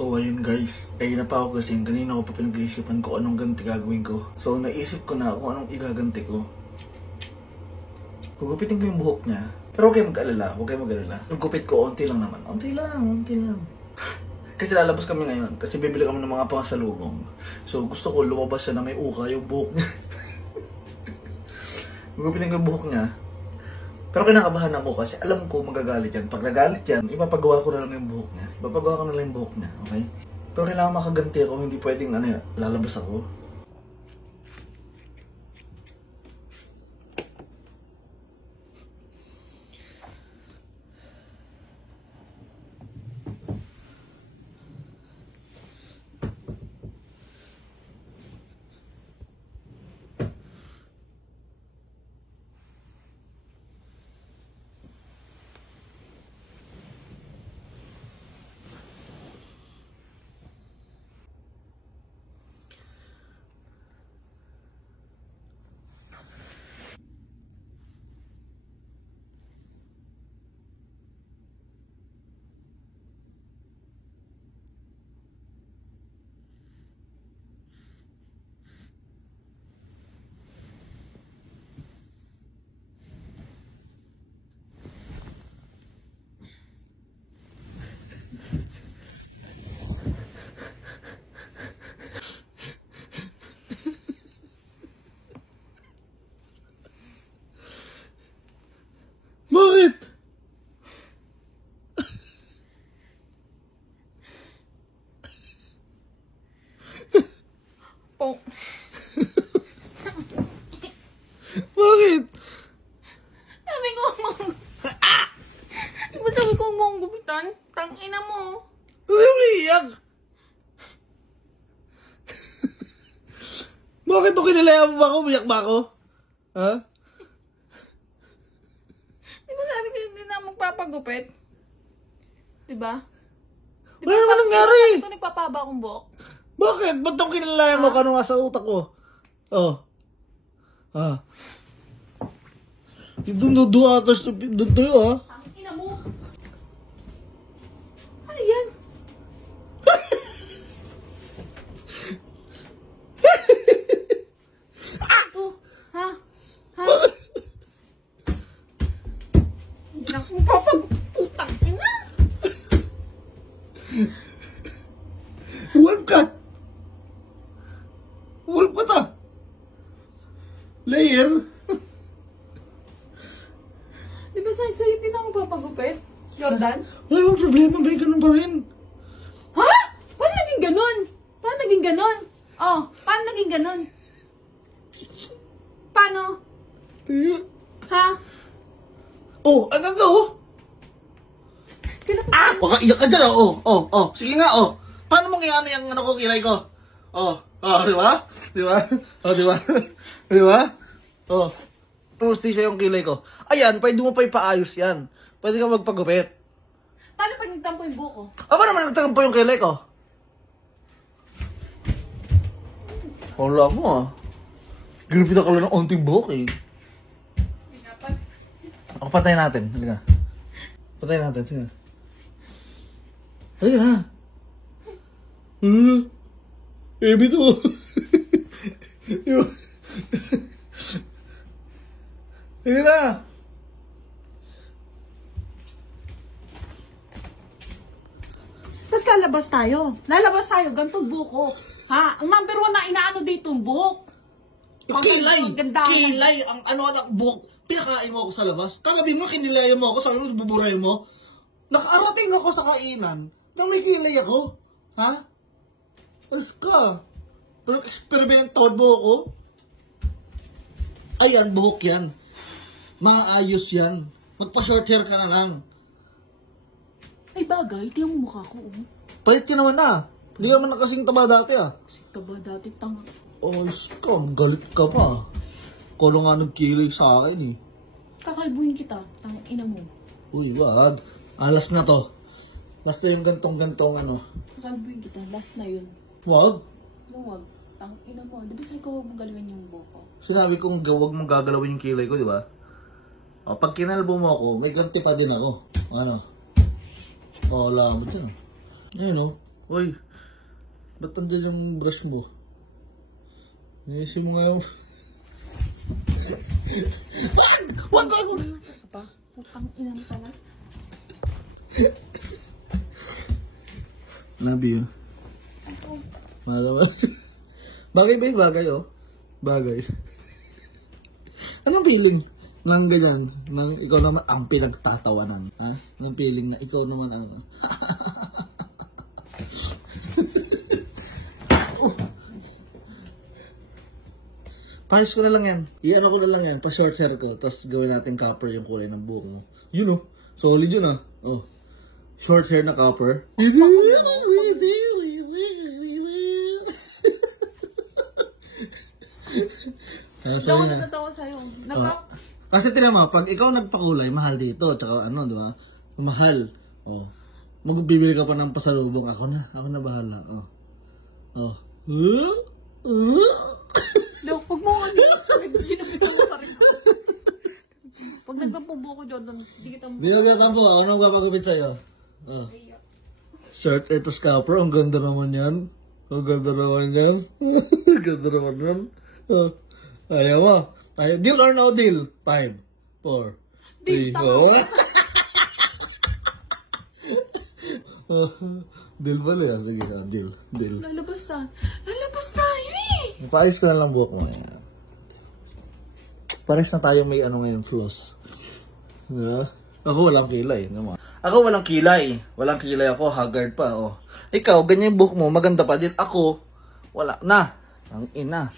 So ayun guys, ayun na pa ako kasi kanina ko pa pinag-iisipan ko anong ganti gagawin ko. So naisip ko na kung anong igaganti ko. Gugupitin ko yung buhok niya. Pero huwag kayo mag-alala, huwag kayo mag-alala. Yung gupit ko, onti lang naman. Onti lang. Kasi lalabas kami ngayon, kasi bibili kami ng mga pangasalubong. So gusto ko lumabas siya na may uka yung buhok niya. Gugupitin ko yung buhok niya. Pero kinakabahan ako kasi alam ko magagalit yan. Pag nagalit yan, ipapagawa ko na lang yung buhok niya. Ipapagawa ko na lang yung buhok niya, okay? Pero kailangan makaganti ako, hindi pwedeng lalabas ako. Bakit? Po. Bakit? Sabi ko Diba sabi ko mo ang gupitan? Tangina mo. Umiiyak! Bakit ito kinalayan mo ba ako? Umiyak ba ako? Ha? Diba sabi ko hindi na magpapagupit? Diba? Wala naman nangyari! Sabi ko nagpapaba akong buhok. Bakit? Ba't itong kinalayan mo ka nung nasa utak ko? Oh. Ah. Doon atas doon tayo ah. Tangina mo. Ano yan? Ito. Ha? Ha? Naku, papagputang ina. Wolf cut! Wolf cut ah! Layer! Di ba sa'yo din ako papagupit? Jordan? Wala namang problema, may ganun pa rin. Ha? Paano naging ganun? Paano naging ganun? Oh, paano naging ganun? Paano? Ha? Oh, ano to? Ah! Baka iyak ka dyan oh. Sige nga oh. Paano mangyayari yung ano ko, kilay ko? Di ba? Di ba? Di ba? Di ba? Siya yung kilay ko. Ayan, pwede mo pa ipaayos yan. Pwede ka magpagupit. Paano pag nagtampo yung buko? Aba naman nagtagampo yung kilay ko. Wala mo ah. Ginipitan ka lang ng onting buhok eh. Ako patayin natin. Halika. Patayin natin. Sige. Halika na. Emi to. Halika na. Tapos lalabas tayo. Ganitong buko. Ha? Ang number 1 na inaano dito yung buhok. Kilay! Ganda. Kilay! Ang anak buhok. Pinakain mo ako sa labas. Kagabi mo, kinilayan mo ako. Sabi mo, buburay mo. Nakaarating ako sa kainan na may kilay ako. Ha? Alas ka. Pero-eksperimento mo ako. Ayan, buhok yan. Maayos yan. Magpa-short hair ka na lang. Ay bagay, tiyan mo mukha ko. Palit ka naman na. Hindi naman na kasing taba dati ah. Kasi taba dati tanga. Oh, scam. Galit ka pa. Kolo nga nagkilay sa akin eh. Kakalbuhin kita. Tangin ina mo. Uy, wag. Alas na to. Last na yung gantong-gantong ano. Kakalbuhin kita. Last na yun. Wag. Anong wag? Tangin ina mo. Di ba sa'yo ko huwag mong galawin yung buko? Sinabi kong wag mong gagalawin yung kilay ko, di ba? O, pag kinalbo mo ako, may ganti pa din ako. Ano? O, wala mo dyan. Ayun o. Uy, ba't andyan yung brush mo? Naisin mo nga yung... Wag ako! Masarap ka pa. Putang ina mo pala. Love you. Bagay ba yung bagay, oh? Bagay. Anong feeling ng ganyan? Nang ikaw naman ang pinagtatawanan, ha? Anong feeling na ikaw naman ang... Pahis ko na lang yan. I-ano ko na lang yan. Pa-short hair ko. Tapos gawin natin copper yung kulay ng buhok mo. Yun, oh. Solid yun, ah. Oh. Short hair na copper. Hindi ako natatawa sa'yo. Kasi tinan mo, pag ikaw nagpakulay, mahal dito. Tsaka ano, di ba? Mahal. Oh. Magbibili ka pa ng pasalubong. Ako na bahala. Oh. Oh. Dok, pag mo nga ginabita mo pa rin. Pag nagpapubo ko, Jordan, di kita mo. Di ka tampo. Ako nang papagupit sa'yo. Oh. Shirt ito scalper. Ang ganda naman yan. Ang ganda naman yan. Ang ganda naman yan. Oh. Ayaw mo. Deal or no deal? 5, 4, 3, Deal, tama. Deal pala yan. Sige na, deal. Lalabas tayo. Lalabas tayo eh! Paayos ko na lang buhok mo. Ayan. Pares na tayo may ano ngayon, floss. Yeah. Ako walang kilay. Naman. Ako walang kilay. Walang kilay ako, haggard pa. Oh. Ikaw, ganyan yung buhok mo, maganda pa din. Ako, wala na. Ang ina.